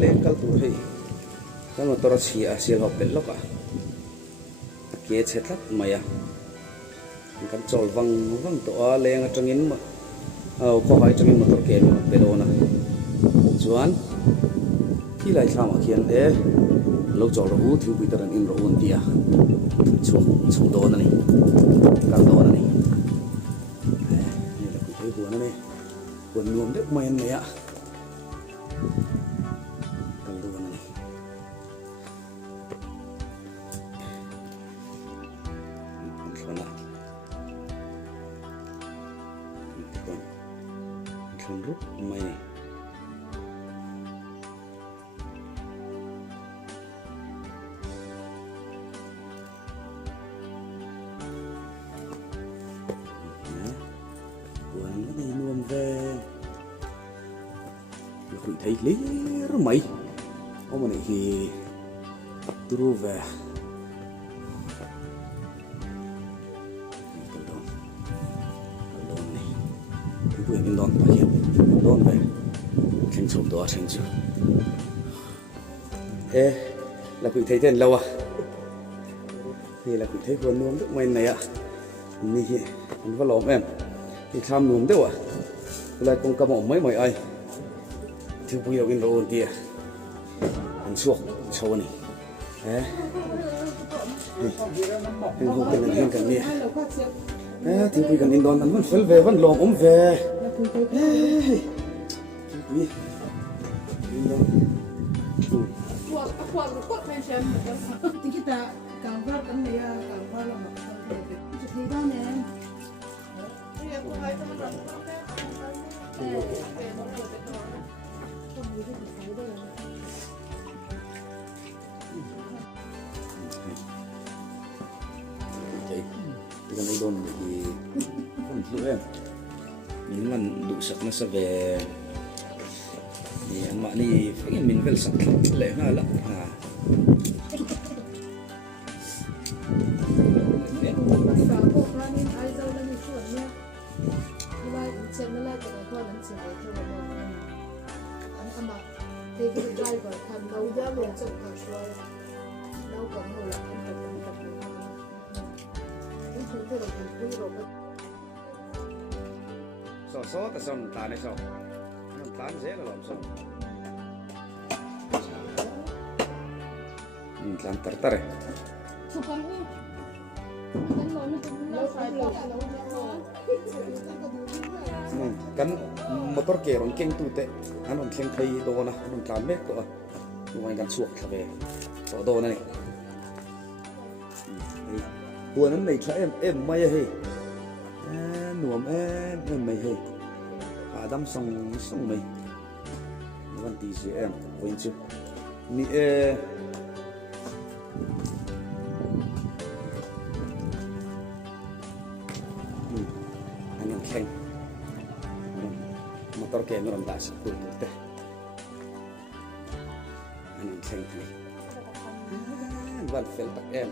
lên các tuổi thì các mà tôi chỉ siêu học bên lúc kia chết lắm mày cái trội văng văng tổ lên trong in mà có hai trong in mà tôi kể một bên đó nè chuan khi lại sao mà khiến thế lâu trội rồi thiếu bị tao in rồi ôn tia chuột chuột đó này càng đó này này là cái thấy buồn này buồn nhuộm đất men này ạ rút mày này quần nó đi luôn về mình thấy lý rồi mày ông mà này thì tôi về quyền in đòn bảo hiểm đòn về kinh chủng đó sinh chưa ê là quý thấy tên lâu à thì là quý thấy vườn nuông nước mình này ạ ni mình có lỏm em thì tham nuông đâu à lại cũng cầm ổn mấy mày ai thiếu quý đầu in rồi kia anh chuộc sâu này ê anh không cần hình cần gì thì quý cần in đòn anh vẫn phơi về vẫn lỏm ốm về kita gambar kan dia gambar lama jadi dane ya aku hai teman cái này đồn thì không chịu em những mình đủ sắc nó sẽ về thì anh bạn đi phải mình phải sắc lệ hoa lắm số ta xong tàn này xong mình tán dễ là làm xong mình làm tар tар này kan motor ke ron keng tu te an on keng thai do na on tlan mek to tu mai kan suak thave so do na ni buồn lắm này cho em mày hay nuông em mày hay Adam xong mày văn tí gì em quên chưa ni anh khen motor ke nó làm đại sự của tôi anh khen này văn phèn tắc em